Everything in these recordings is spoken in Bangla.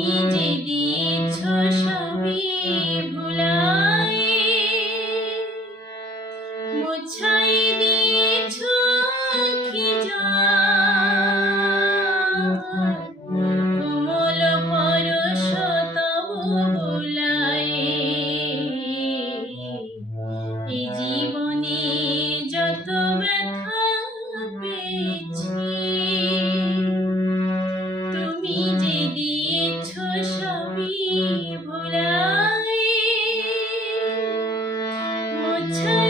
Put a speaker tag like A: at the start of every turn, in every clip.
A: we did the time.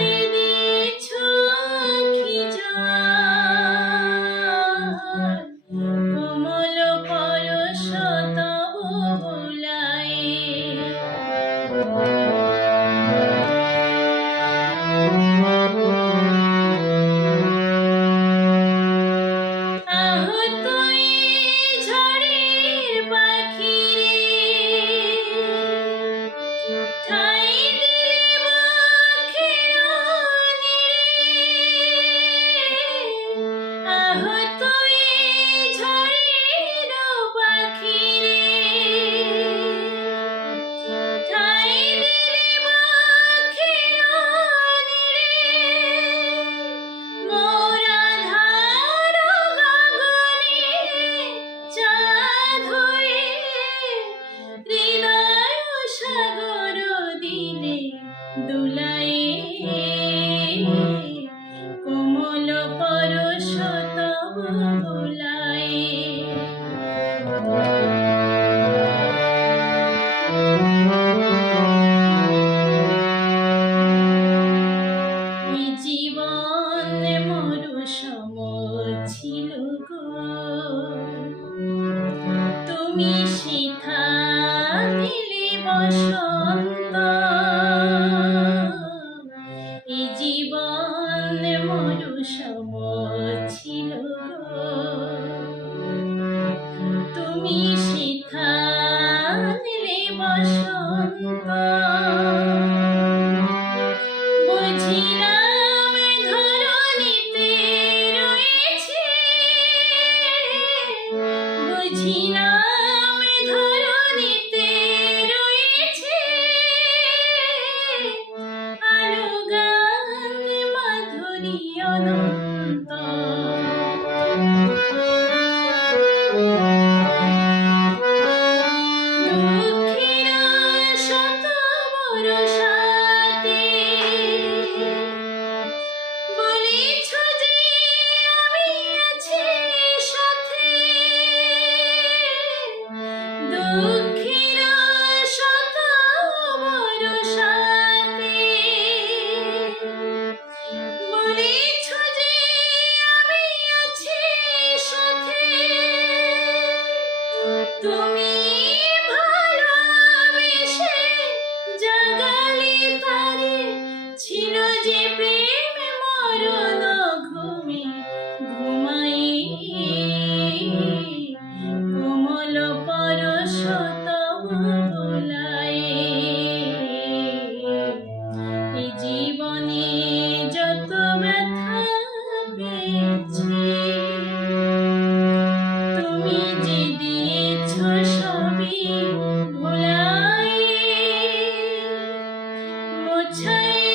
A: me. জাগালে তারে ছিল যে প্রেম মরণ। Time.